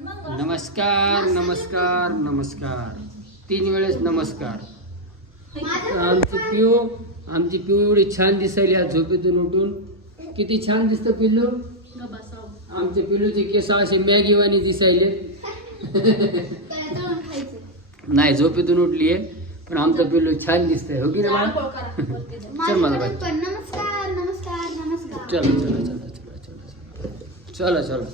नमस्कार नमस्कार नमस्कार 3 वेळेस नमस्कार. आमची पिऊ एवढी छान दिसायली आज झोपेतून उठून. किती छान दिसतं पिल्लू. आमच्या पिल्लूचे केस असे मॅगीवानी दिसायले. नाही झोपेतून उठलीये पण आमचं पिल्लू छान दिसतंय. हो की नाही बाळा. चल माझा बाई. नमस्कार नमस्कार नमस्कार. चला चला चला चला चला चला.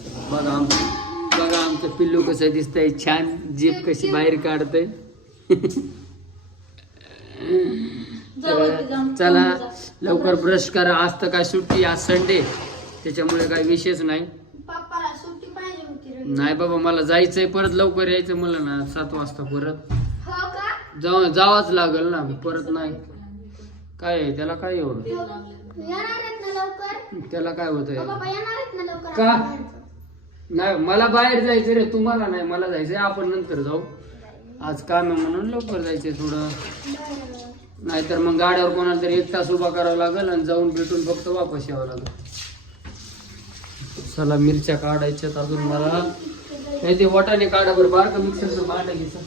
बघा आमचं पिल्लू कसं दिसतंय छान. जीभ कशी बाहेर काढतंय. चला लवकर ब्रश करा. आज तर काय सुट्टी, आज संडे त्याच्यामुळे काय विशेष नाही. पप्पाला सुट्टी पाहिजे होती. नाही बाबा मला जायचंय परत. लवकर यायचं मला ना 7 वाजता परत. हो का? जावाच लागल ना परत. नाही काय आहे त्याला, काय एवढं येणार आहेत ना लवकर. त्याला काय होतंय पप्पा येणार आहेत ना लवकर. का नाही. मला बाहेर जायचं रे, तुम्हाला नाही. मला जायचंय. आपण नंतर जाऊ. आज काम आहे म्हणून लवकर जायचंय थोडं. नाहीतर मग गाड्यावर कोणाला तरी 1 तास उभा करावं लागेल आणि जाऊन भेटून फक्त वापस यावं लागेल. चला मिरच्या काढायच्यात अजून मला. नाही ते वाटाणे काढा बरं. बारका मिक्सरचं भांडं घ्यायचं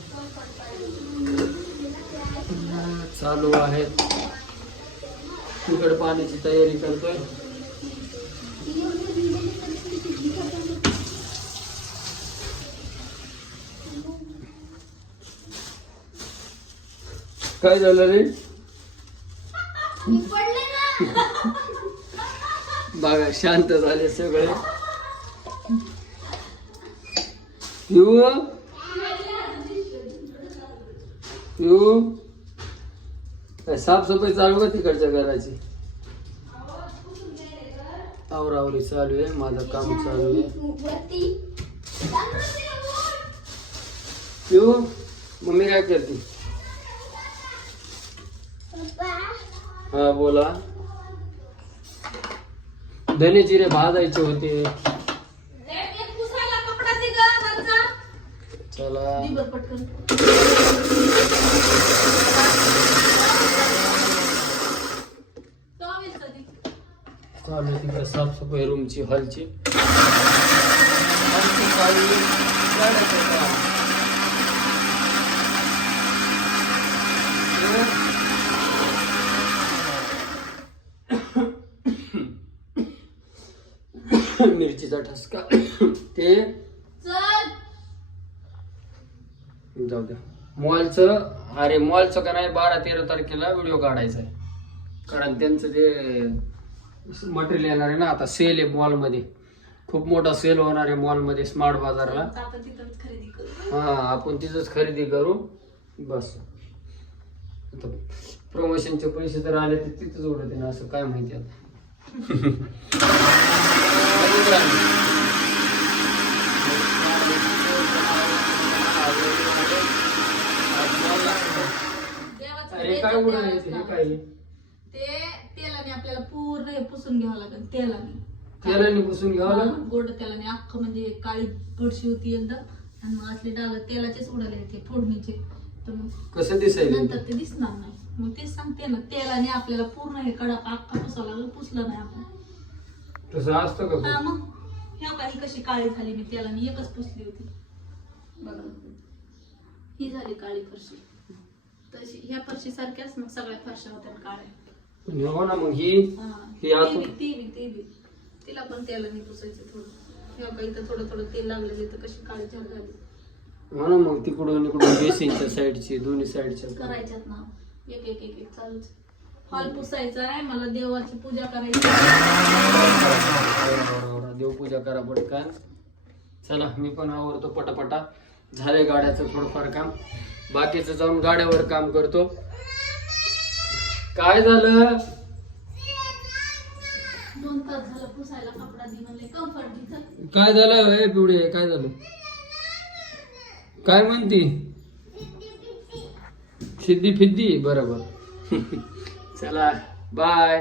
चालू आहे. तिकड पाण्याची तयारी करतोय. काय झालं रे. बघा शांत झाले सगळे. साफसफाई चालू का तिकडच्या घराची. आवरावरी चालू आहे. माझं काम चालू आहे. मम्मी काय करते. हा बोला. धने जिरे भाजायचे होते. चला चालू तिकडे साफसफाई रूमची हॉलची. मिरचीचा ठसका ते जाऊ द्या. मॉलचं अरे मॉलचं का नाही 12-13 तारखेला व्हिडिओ काढायचा आहे. कारण त्यांचं जे मटेरियल येणार आहे ना आता. सेल आहे मॉलमध्ये. खूप मोठा सेल होणार आहे मॉलमध्ये स्मार्ट बाजारला. हा आपण तिथंच खरेदी करू बस. प्रमोशनचे पैसे तर आले तर तिथंच उडते ना. असं काय माहिती आता. अरे काय उडायचं हे काय. ते तेलाने आपल्याला पूर्ण हे पुसून घ्यावं लागेल. तेलाने पुसून घ्यावं लागेल. गोड तेलाने अख्खं म्हणजे काळी पडशी होती एकदम. आणि मग असले डाग तेलाचेच उडाले ते फोडणीचे. तर मग कसं दिसायला नंतर ते दिसणार नाही. मग तेच सांगते ना तेलाने आपल्याला पूर्ण हे कडा अख्खा पुसावं लागलं. पुसलं नाही आपण तसं असतं का. हा मग ह्या काही कशी काळी झाली. मी तेलाने एकच पुसली होती बघा. ही झाली काळी फरशी. तशी ह्या फरशी सारख्याच मग सगळ्या फरशा होत्या काळ्या. हो ना मग ही तिला पण तेलाने पुसायचं थोडं. ह्या काही तर थोडं थोडं तेल लागलं तर कशी काळी झाड झाली. हो ना मग तिकडून इकडून बेसिनच्या साईडची दोन्ही साईडच्या करायच्यात ना. एक एक एक एक चालूच. हॉल पुसायचा आहे मला. देवाची पूजा करायची. देवपूजा करा पटकन. चला मी पण आवरतो पटापटा. झालंय गाड्याचं थोडंफार काम. बाकीचं जाऊन गाड्यावर काम करतो. काय झालं. 2 तास झालं पुसायला कपडा दिवले कम्फर्ट. काय झालं हे पिवडे. काय झालं काय म्हणती. सिद्धी फिद्दी बरोबर. चला बाय.